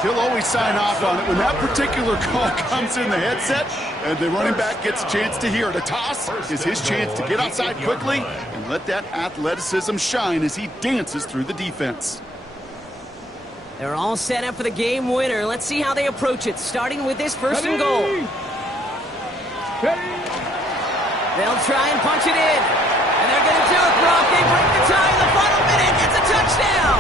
He'll always sign off on it when that particular call comes in the headset and the running back gets a chance to hear it. A toss is his chance to get outside quickly and let that athleticism shine as he dances through the defense. They're all set up for the game winner. Let's see how they approach it, starting with this first and goal. They'll try and punch it in. And they're going to do it, Brock. They break the tie in the final minute. It's a touchdown.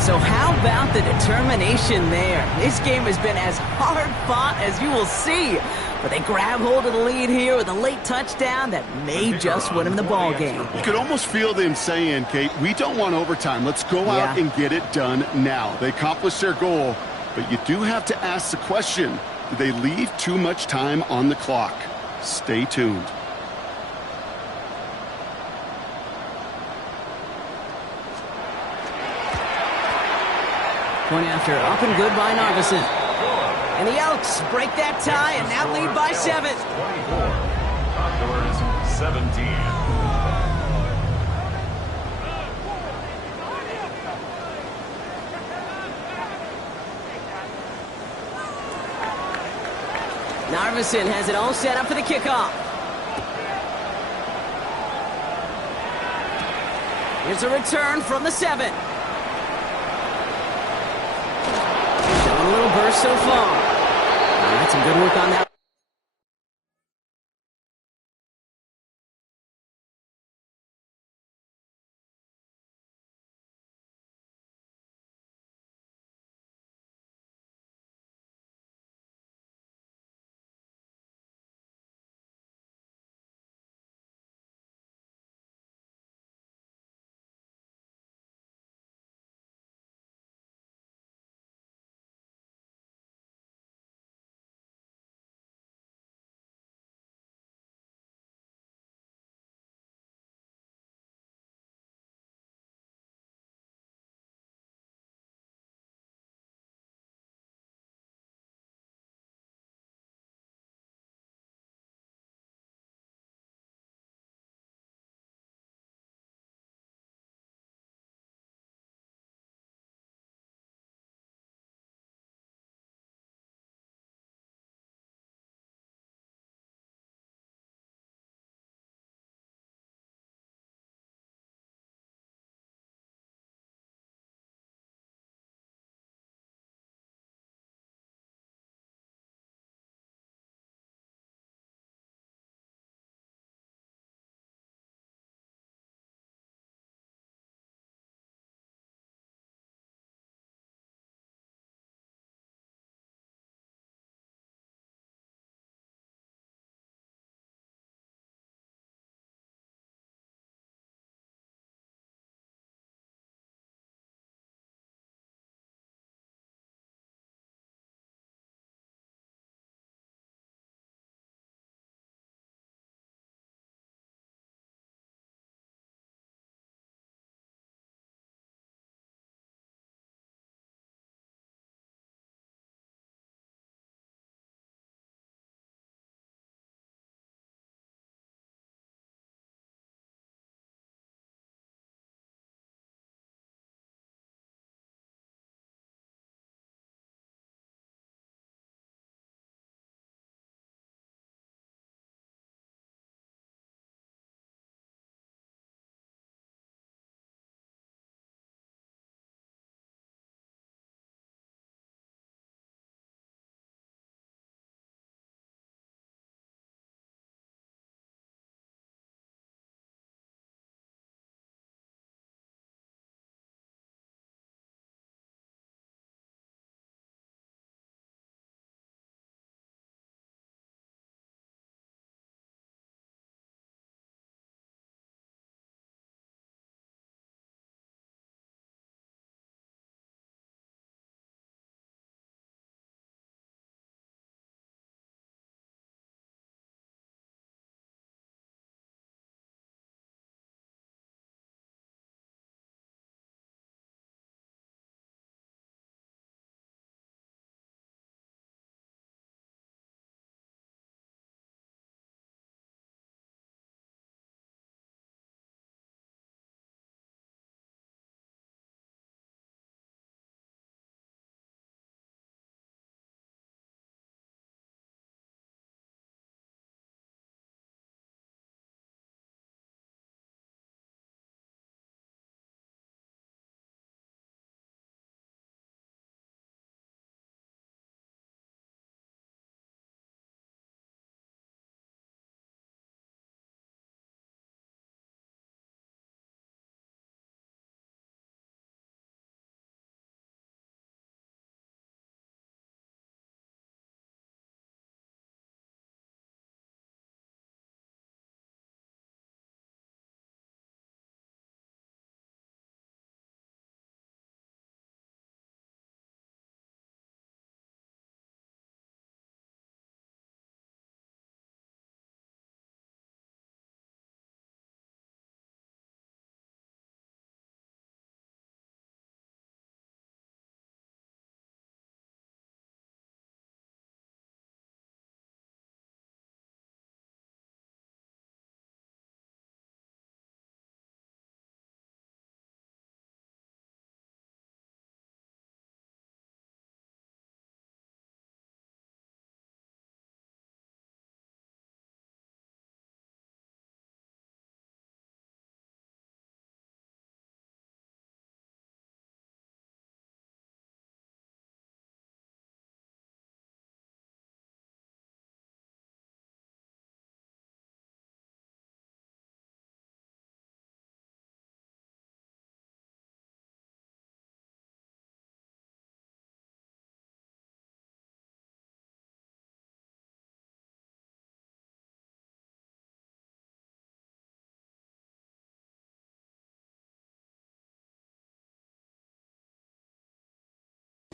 So how about the determination there? This game has been as hard fought as you will see. But they grab hold of the lead here with a late touchdown that may just win them the ball game. You could almost feel them saying, Kate, we don't want overtime. Let's go out and get it done now. They accomplished their goal, but you do have to ask the question, did they leave too much time on the clock? Stay tuned. Point after up and good by Narveson. And the Elks break that tie and now lead by 7. 24. Condors 17. Narveson has it all set up for the kickoff. Here's a return from the 7. Showing a little burst so far. That's some good work on that.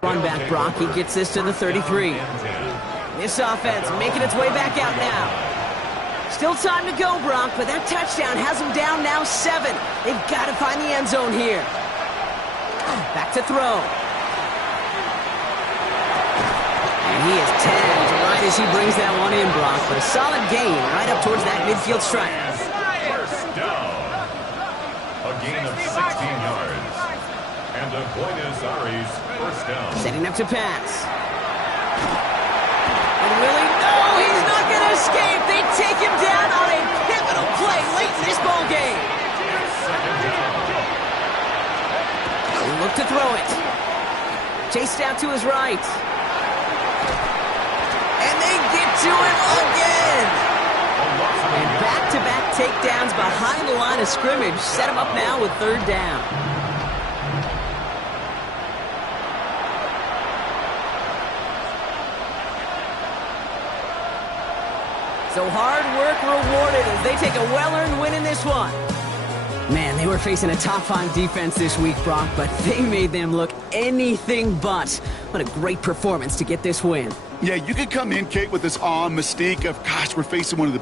Run back, Brock. He gets this to the 33. This offense making its way back out now. Still time to go, Brock, but that touchdown has them down now 7. They've got to find the end zone here. Back to throw. And he is tagged right as he brings that one in, Brock. But a solid gain right up towards that midfield stripe. First down. A gain of 16 yards. And a Buenos Aires first down. Setting up to pass. And Willie, no, he's not going to escape. They take him down on a pivotal play late in this ball game. Second down. They look to throw it. Chased out to his right. And they get to him again. And back-to-back takedowns behind the line of scrimmage set him up now with 3rd down. So hard work rewarded as they take a well-earned win in this one. Man, they were facing a top 5 defense this week, Brock, but they made them look anything but. What a great performance to get this win. Yeah, you could come in, Kate, with this awe and mystique of, gosh, we're facing one of the